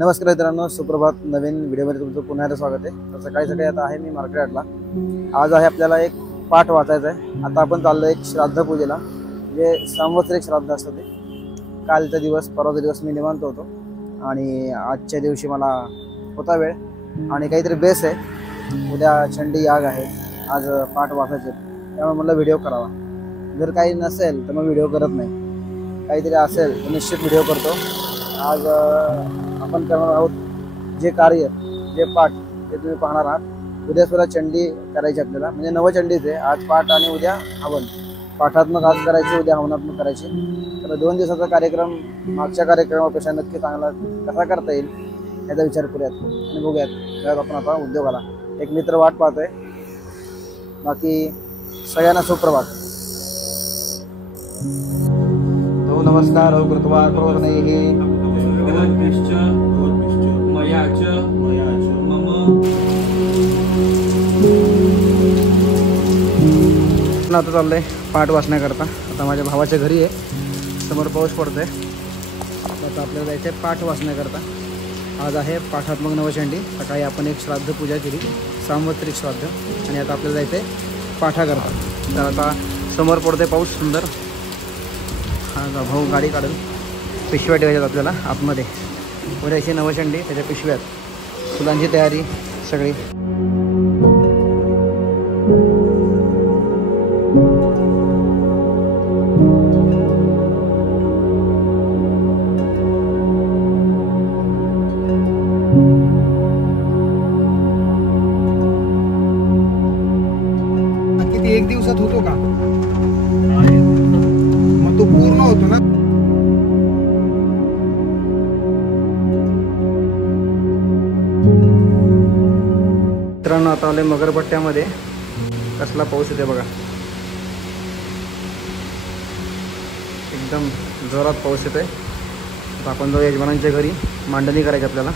नमस्कार मित्रांनो, सुप्रभात. नवीन व्हिडिओमध्ये तुमचं पुन्हा एकदा स्वागत आहे. तर सकाळी सकाळी आता आहे मी मार्केटला. आज आहे आपल्याला एक पाठ वाचायचा आहे. आता आपण चाललो एक श्राद्ध पूजेला, जे संवत्सरिक श्राद्ध असतं. ते कालचा दिवस परवाचा दिवस मी निवांत होतो आणि आजच्या दिवशी मला होता वेळ आणि काहीतरी बेस आहे. उद्या चंडी याग आहे, आज पाठ वाचायचे, त्यामुळे मला व्हिडिओ करावा. जर काही नसेल तर मग व्हिडिओ करत नाही, काहीतरी असेल तर निश्चित व्हिडिओ करतो. आज आपण करणार आहोत जे कार्य, जे पाठ ते तुम्ही पाहणार आहात. उद्या सुद्धा चंडी करायची आपल्याला, म्हणजे नवचंडीच आहे. आज पाठ आणि उद्या हवन. पाठात्मक आज करायची, उद्या हवनात्मक करायची. तर 2 दिवसाचा कार्यक्रम मागच्या कार्यक्रमापेक्षा नक्की चांगला कसा करता येईल याचा विचार करूयात आणि बघूयात. त्यात आपण आता उद्योगाला एक मित्र वाट पाहतोय. बाकी सगळ्यांना सुप्रभात. तो नमस्कार हो कृतवार प्रवर्णैः आता चाललंय पाठ वाचण्याकरता. आता माझ्या भावाच्या घरी आहे, समोर पाऊस पडतोय. आता आपल्याला जायचं आहे पाठ वाचण्याकरता. आज आहे पाठात्मक नवचंडी. सकाळी आपण एक श्राद्ध पूजा केली, संवत्सरिक श्राद्ध, आणि आता आपल्याला जायचं आहे पाठाकरता. तर आता समोर पडतोय पाऊस सुंदर. हा भाऊ गाडी काढून पिशव्या ठेवायच्यात आपल्याला आतमध्ये. उद्याची नवचंडी, त्याच्या पिशव्यात फुलांची तयारी सगळी. किती एक दिवसात होतो का? मग तो पूर्ण होतो ना. मित्रांनो, आता आले मगरपट्ट्यामध्ये. कसला पाऊस येते बघा, एकदम जोरात पाऊस येतोय. आता आपण जाऊ यजमानांच्या घरी, मांडणी करायची आपल्याला.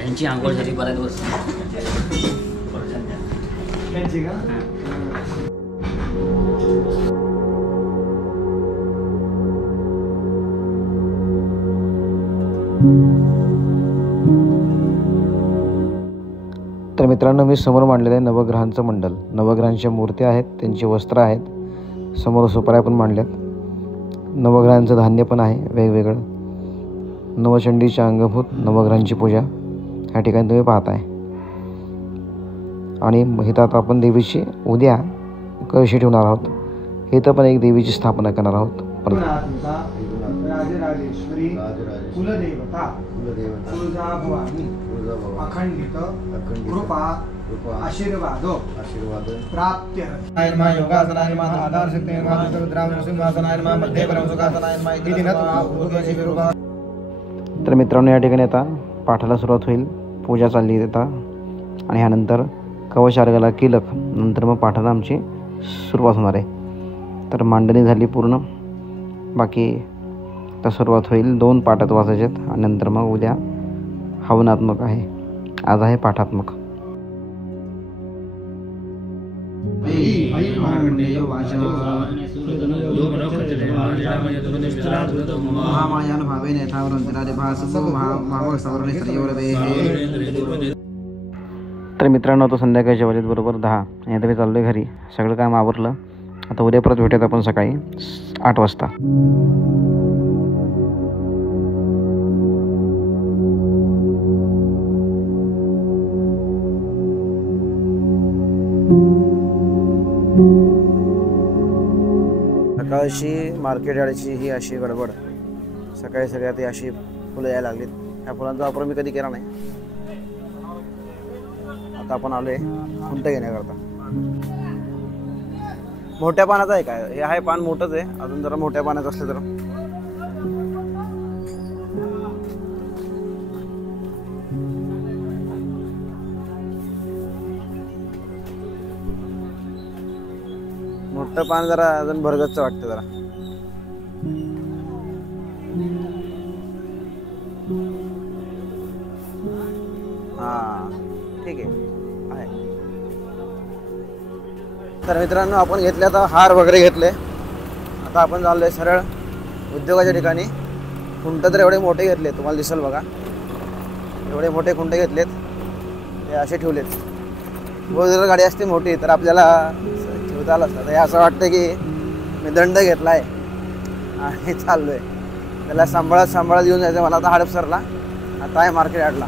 यांची आंघोळ झाली बऱ्याच वर्ष. तर मित्रांनो, मी समोर मांडलेलं आहे नवग्रहांचं मंडल. नवग्रहांच्या मूर्त्या आहेत, त्यांची वस्त्र आहेत. समोर सुपाऱ्या पण मांडल्यात. नवग्रहांचं धान्य पण आहे वेगवेगळं. नवचंडीच्या अंगभूत नवग्रहांची पूजा ह्या ठिकाणी तुम्ही पाहताय. आणि इथं आता आपण देवीची उद्या कळशी ठेवणार आहोत. इथं पण एक देवीची स्थापना करणार आहोत. आशीर्वाद प्राप्त्य तर मित्रांनो, या ठिकाणी आता पाठाला सुरुवात होईल. पूजा चालली आहे आता, आणि ह्यानंतर कवच अर्घ्याला कीलक, नंतर मग पाठाला आमची सुरुवात होणार आहे. तर मांडणी झाली पूर्ण. बाकी आता सुरुवात होईल. 2 पाठात वाचायचे आहेत आणि नंतर मग उद्या हवनात्मक आहे. आज आहे पाठात्मक. तर मित्रांनो, आता संध्याकाळच्या वाजलेत बरोबर 10 आणि आता मी चाललोय घरी. सगळं काम आवरलं. आता उद्या परत भेटूयात आपण सकाळी 8 वाजता. Thank you. सकाळची मार्केट यार्डची ही अशी गडबड, सकाळी सगळ्यात ही अशी फुलं यायला लागलीत. ह्या फुलांचा वापर मी कधी केला नाही. आता आपण आलोय खुंट घेण्याकरता. मोठ्या पानाचं आहे काय? हे आहे पान मोठंच आहे, अजून जरा मोठ्या पानाचं असलं तर. मोठं पान जरा अजून भरगच्च वाटतं जरा. हा ठीक आहे. तर मित्रांनो, आपण घेतले आता हार वगैरे घेतले. आता आपण चाललोय सरळ उद्योगाच्या ठिकाणी. खुंट तर एवढे मोठे घेतले, तुम्हाला दिसेल बघा. एवढे मोठे खुंट घेतलेत, ते असे ठेवलेत. जर गाडी असते मोठी तर आपल्याला ठेवता आलं असतं. हे असं वाटतं की मी दंड घेतला आहे आणि चाललोय. त्याला सांभाळत येऊन जायचं. मला आता हडपसरला, आता आहे मार्केट यार्डला.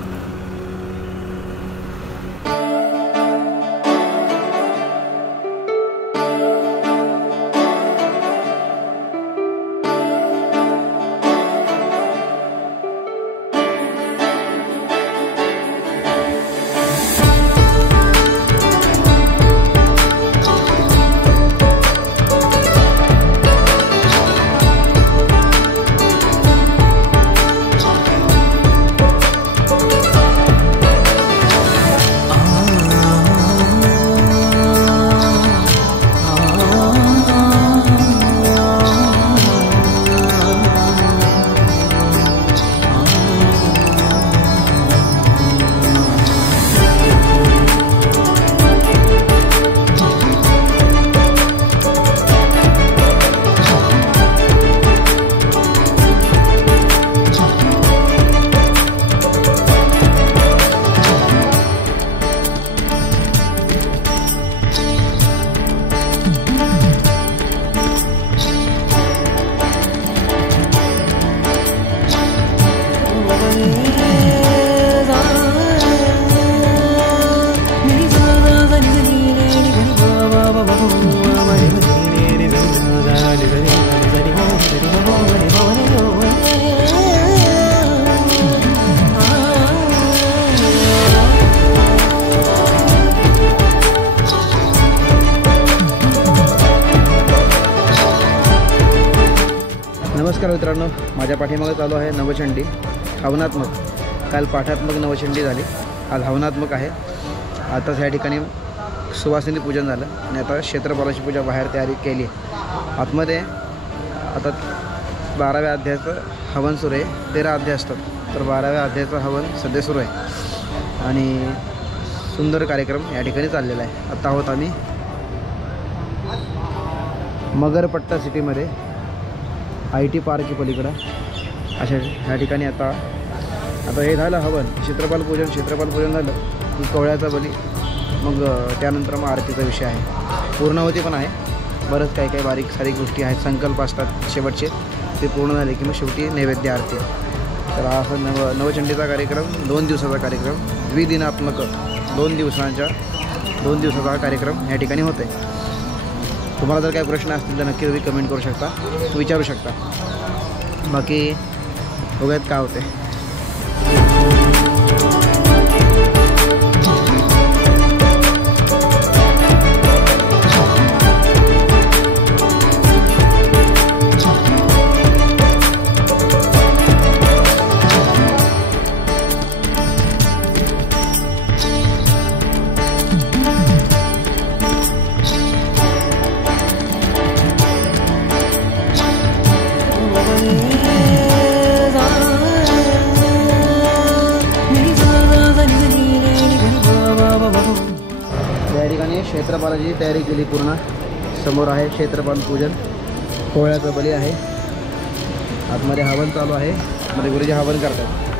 नमस्कार मित्रांनो, माझ्या पाठीमागे चालू आहे नवचंडी हवनात्मक. काल पाठात्मक नवचंडी झाली, आज हवनात्मक आहे. आताच या ठिकाणी सुवासिनी पूजन झालं आणि आता क्षेत्रपालाची पूजा बाहेर तयारी केली. आतमध्ये आता 12व्या अध्यायाचं हवन सुरू आहे. 13 अध्याय असतात, तर 12व्या अध्यायाचं हवन सध्या सुरू आहे आणि सुंदर कार्यक्रम या ठिकाणी चाललेला आहे. आता आहोत आम्ही मगरपट्टा सिटीमध्ये, IT पार्क पलीकडं अशा ह्या ठिकाणी. आता हे झालं हवन, क्षेत्रपाल पूजन झालं की कोवळ्याचा बली, मग त्यानंतर मग आरतीचा विषय आहे. पूर्णावती पण आहे, बरंच काही बारीक सारीक गोष्टी आहेत. संकल्प असतात शेवटचे, ते पूर्ण झाले की मग शेवटी नैवेद्य आरती. तर हा असा नवचंडीचा कार्यक्रम 2 दिवसाचा कार्यक्रम, द्विदिनात्मक 2 दिवसाचा हा कार्यक्रम या ठिकाणी होतो आहे. तुम्हाला जर काही प्रश्न असतील तर नक्की तुम्ही कमेंट करू शकता, विचारू शकता. बाकी बघूयात काय होते. या ठिकाणी क्षेत्रपालाची तयारी केली पूर्ण. समोर आहे क्षेत्रपाल पूजन, कोवळ्याचा बली आहे. आतमध्ये हवन चालू आहे, मध्ये गुरुजी हवन करतात.